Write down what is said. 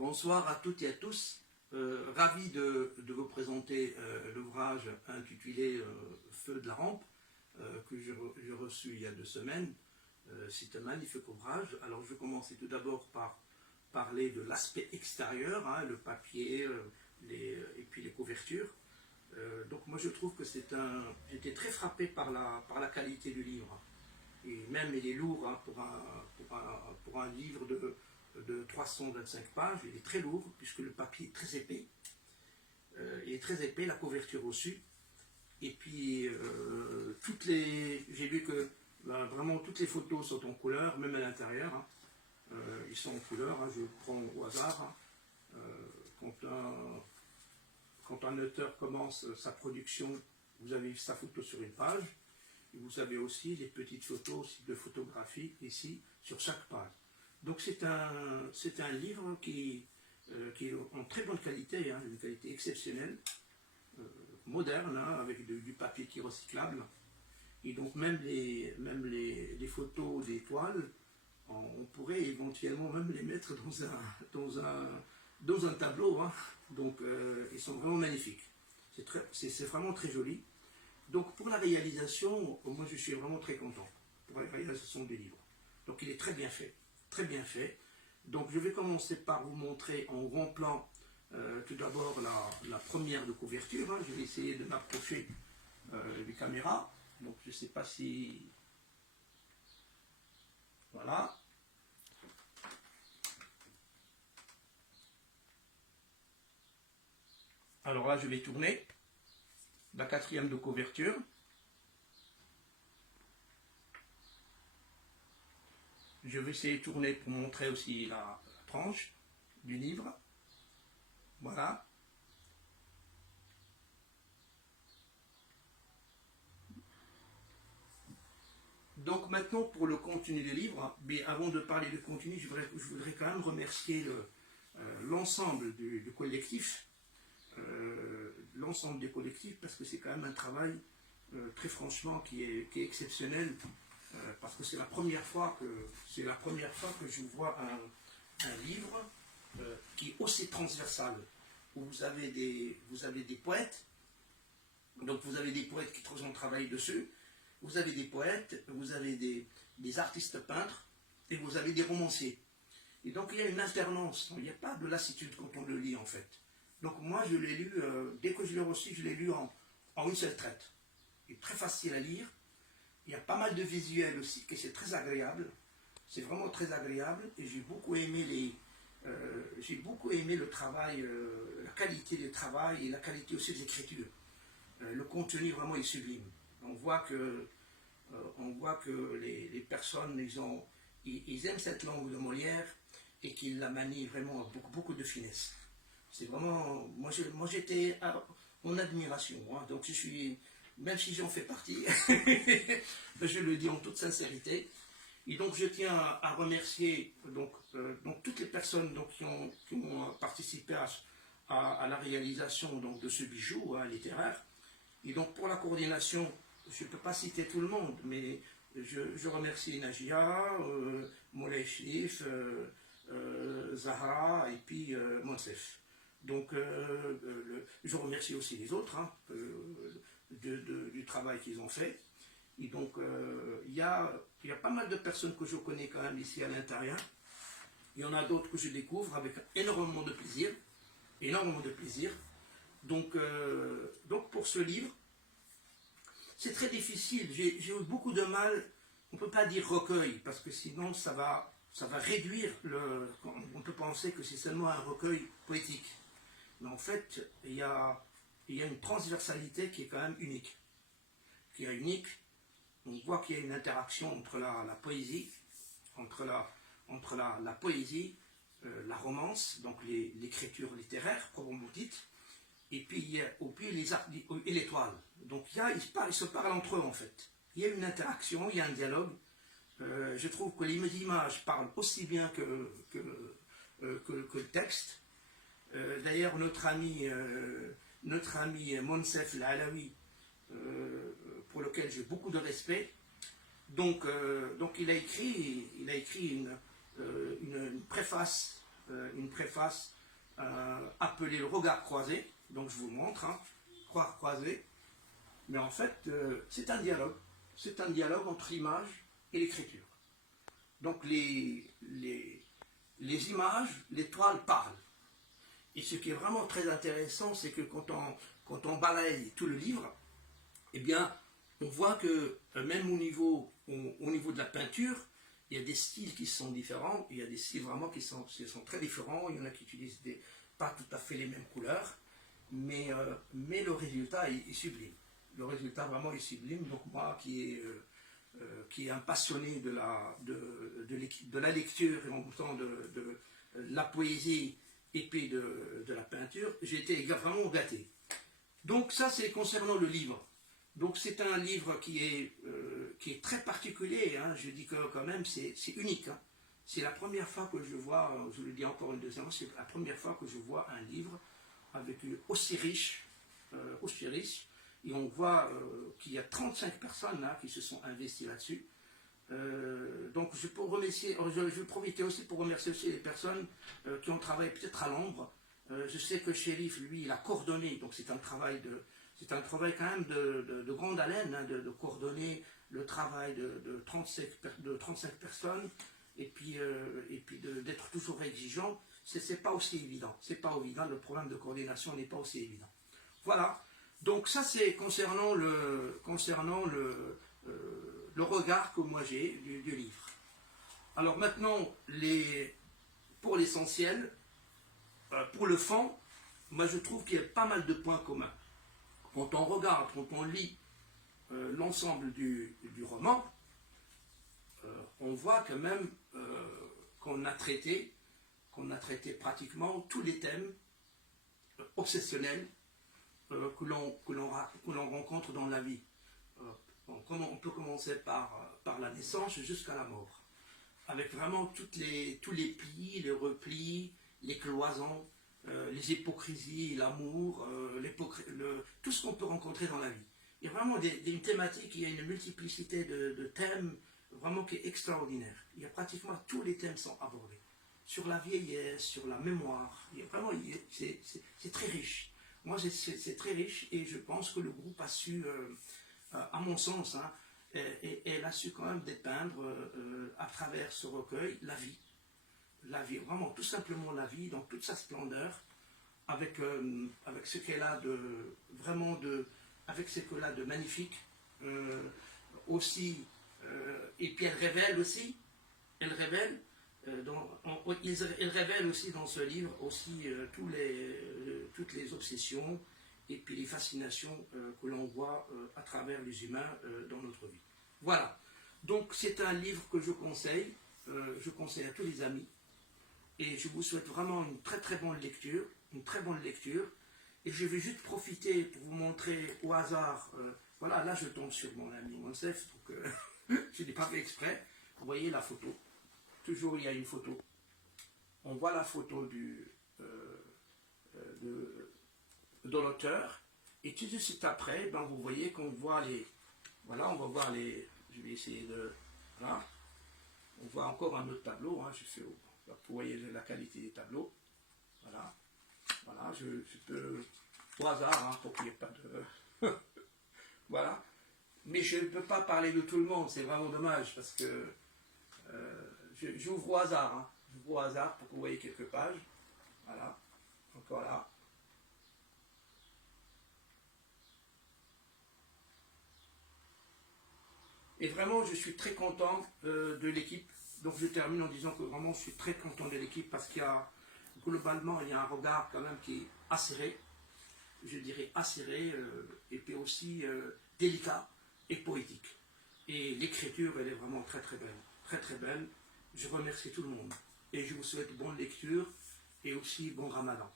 Bonsoir à toutes et à tous. Ravi de vous présenter l'ouvrage intitulé Feu de la rampe que j'ai reçu il y a 2 semaines. C'est un magnifique ouvrage. Alors je vais commencer tout d'abord par parler de l'aspect extérieur, hein, le papier et puis les couvertures. Donc moi je trouve que j'étais très frappé par la qualité du livre. Et même il est lourd, hein, pour un livre de 325 pages, il est très lourd puisque le papier est très épais. Il est très épais, la couverture aussi. Et puis j'ai vu que vraiment toutes les photos sont en couleur, même à l'intérieur. Hein. Ils sont en couleur, hein, je prends au hasard. Hein. Quand un auteur commence sa production, vous avez sa photo sur une page. Et vous avez aussi les petites photos aussi de photographie ici sur chaque page. Donc c'est un livre qui est en très bonne qualité, hein, une qualité exceptionnelle, moderne, hein, avec du papier qui est recyclable. Et donc même les photos des toiles, on pourrait éventuellement même les mettre dans un tableau. Hein. Donc ils sont vraiment magnifiques. C'est vraiment très joli. Donc pour la réalisation, moi je suis vraiment très content pour la réalisation du livre. Donc il est très bien fait, très bien fait. Donc je vais commencer par vous montrer en grand plan tout d'abord la première de couverture. Hein. Je vais essayer de m'approcher des caméras. Donc je ne sais pas si... Voilà. Alors là je vais tourner. La 4e de couverture. Je vais essayer de tourner pour montrer aussi la tranche du livre. Voilà. Donc maintenant pour le contenu du livre, mais avant de parler du contenu, je voudrais quand même remercier l'ensemble du collectif. L'ensemble des collectifs, parce que c'est quand même un travail très franchement qui est exceptionnel, parce que c'est la première fois que je vois un livre qui est aussi transversal, où vous avez des poètes, donc vous avez des poètes qui ont travaillé dessus, vous avez des poètes, vous avez des artistes peintres, et vous avez des romanciers. Et donc il y a une alternance, il n'y a pas de lassitude quand on le lit en fait. Donc moi je l'ai lu, dès que je l'ai reçu, je l'ai lu en une seule traite. Il est très facile à lire, il y a pas mal de visuels aussi, que c'est très agréable, c'est vraiment très agréable, et j'ai beaucoup aimé le travail, la qualité du travail et la qualité aussi de l'écriture. Le contenu vraiment est sublime. On voit que les personnes, ils aiment cette langue de Molière et qu'ils la manient vraiment avec beaucoup de finesse. C'est vraiment, moi j'étais en admiration, hein, donc même si j'en fais partie, je le dis en toute sincérité. Et donc je tiens à remercier donc toutes les personnes qui ont participé à la réalisation donc, de ce bijou, hein, littéraire. Et donc pour la coordination, je ne peux pas citer tout le monde, mais je remercie Najia, Moulay Chif, Zahra et puis Monsef. Donc je remercie aussi les autres, hein, du travail qu'ils ont fait. Et donc il y a pas mal de personnes que je connais quand même ici à l'intérieur. Il y en a d'autres que je découvre avec énormément de plaisir. Énormément de plaisir. Donc pour ce livre, c'est très difficile. J'ai eu beaucoup de mal. On ne peut pas dire recueil, parce que sinon ça va réduire on peut penser que c'est seulement un recueil poétique. Mais en fait, il y a une transversalité qui est quand même unique. On voit qu'il y a une interaction entre la poésie, entre la poésie, la romance, donc l'écriture littéraire, proprement dite, et puis les toiles. Donc ils se parlent entre eux en fait. Il y a une interaction, il y a un dialogue. Je trouve que les images parlent aussi bien que le texte. D'ailleurs, notre ami Monsef Al-Alawi, pour lequel j'ai beaucoup de respect, donc il a écrit une préface une préface appelée le regard croisé. Donc je vous montre, hein, croire croisé. Mais en fait, c'est un dialogue. C'est un dialogue entre l'image et l'écriture. Donc les images, les toiles parlent. Et ce qui est vraiment très intéressant, c'est que quand on balaye tout le livre, eh bien, on voit que même au niveau de la peinture, il y a des styles qui sont différents, il y a des styles vraiment qui sont très différents, il y en a qui utilisent pas tout à fait les mêmes couleurs, mais le résultat est sublime. Le résultat vraiment est sublime. Donc moi qui est un passionné de la lecture et en même temps de la poésie et puis de la peinture, j'ai été vraiment gâté. Donc ça c'est concernant le livre. Donc c'est un livre qui est très particulier, hein. Je dis que quand même c'est unique. Hein. C'est la première fois que je vois, je le dis encore une deuxième fois, c'est la première fois que je vois un livre avec aussi riche, et on voit qu'il y a 35 personnes là, qui se sont investies là-dessus. Donc je veux profiter aussi pour remercier aussi les personnes qui ont travaillé peut-être à l'ombre. Je sais que Chérif, lui, il a coordonné, donc c'est un travail quand même de grande haleine, hein, de coordonner le travail de 35 personnes, et puis d'être toujours exigeant. C'est pas aussi évident. C'est pas évident. Le problème de coordination n'est pas aussi évident. Voilà. Donc ça c'est concernant le regard que moi j'ai du livre. Alors maintenant, pour l'essentiel, pour le fond, moi je trouve qu'il y a pas mal de points communs. Quand on regarde, quand on lit l'ensemble du roman, on voit quand même qu'on a traité pratiquement tous les thèmes obsessionnels que l'on rencontre dans la vie. On peut commencer par la naissance jusqu'à la mort, avec vraiment tous les plis, les replis, les cloisons, les hypocrisies, l'amour, tout ce qu'on peut rencontrer dans la vie. Il y a vraiment une thématique, il y a une multiplicité de thèmes vraiment qui est extraordinaire. Il y a pratiquement tous les thèmes sont abordés. Sur la vieillesse, sur la mémoire, c'est très riche. Moi, c'est très riche et je pense que le groupe a su, à mon sens, hein, elle a su quand même dépeindre à travers ce recueil la vie, vraiment tout simplement la vie dans toute sa splendeur, avec ce qu'elle a avec ce qu'elle a de magnifique, aussi, et puis elle révèle aussi, elle révèle aussi dans ce livre aussi toutes les obsessions et puis les fascinations que l'on voit à travers les humains dans notre vie. Voilà. Donc c'est un livre que je conseille à tous les amis. Et je vous souhaite vraiment une très très bonne lecture, Et je vais juste profiter pour vous montrer au hasard, voilà, là je tombe sur mon ami Monsef, donc je n'ai pas fait exprès. Vous voyez la photo. Toujours il y a une photo. On voit la photo de l'auteur. Et tout de suite après, ben, vous voyez qu'on voit voilà, on va voir je vais essayer de... Voilà. On voit encore un autre tableau. Hein, vous voyez la qualité des tableaux. Voilà. Voilà, je peux... Au hasard, hein, pour qu'il n'y ait pas de... Voilà. Mais je ne peux pas parler de tout le monde. C'est vraiment dommage parce que... j'ouvre au hasard, hein. J'ouvre au hasard pour que vous voyez quelques pages. Voilà, encore là. Et vraiment, je suis très content de l'équipe. Donc je termine en disant que vraiment, je suis très content de l'équipe parce qu'il y a, globalement, il y a un regard quand même qui est acéré, je dirais acéré, et puis aussi délicat et poétique. Et l'écriture, elle est vraiment très très belle. Très très belle. Je remercie tout le monde et je vous souhaite bonne lecture et aussi bon Ramadan.